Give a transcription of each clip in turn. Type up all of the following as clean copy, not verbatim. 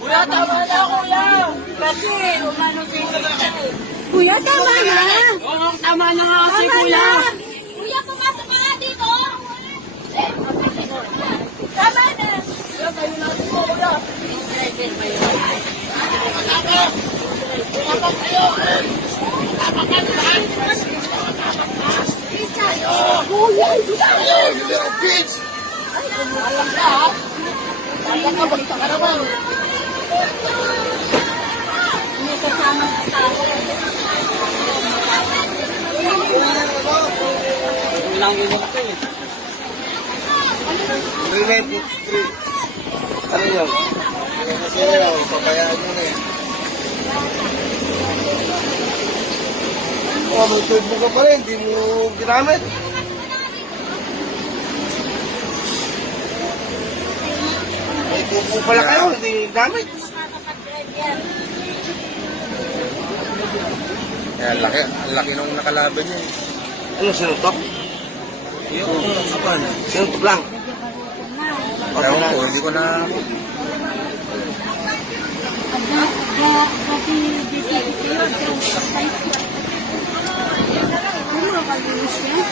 Kuya, tama na, kuya. Kasi, umano dito na tayo. Kuya, tama na. Oo, tama na nga kasi, kuya. Kuya, pumasok ka nga dito. Tama na. Kuya, kayo natin po, kuya. Dapat kayo. Dapat kayo lahat. Kuya, You little bitch. Alam ka, ha? Alam ka, balita ka naman. may kasama ka tao. Ilang yun ito eh. 393. Ano yun? Kasi yun, pabayaan mo na eh. Oh, may turbo ka pa rin, hindi mo ginamit. May turbo pala kayo, hindi ginamit. Kaya ang laki nung nakalaban niya. Ano, sinutok? Yung apan. Sinutok lang. Ewan ko, hindi ko na... Pati dito yun. Ano makalinis yan?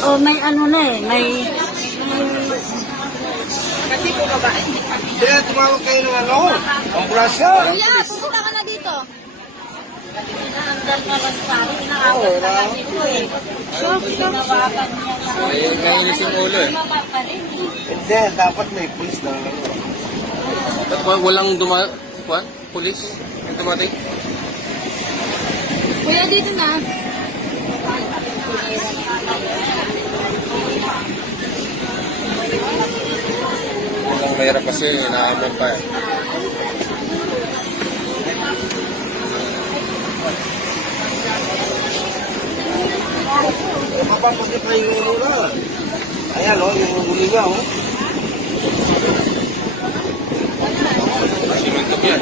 Oh, may ano na eh. May... Kasi kung babae, Kaya tumawag kayo ng ano, ambulansya. Kuya, pupunta ka na dito. tinanggal na lang sa akin, inaawat na lang ito eh. Ginawagan niya na. Ay, nainis yung ulo eh. Mama pa rin eh. Hindi, dapat may police na ano. Ba't walang pulis? Yung dumating? Kuya, dito na. Walang mahirap kasi, inaamon pa eh. Mapapagit na yung ulo na. Ayan o, yung huli niya o. Simantok yan.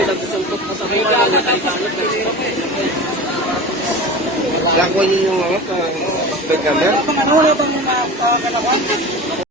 Lakuan niyo yung ano, pag-camera. Ano ba bang mga kagalawan?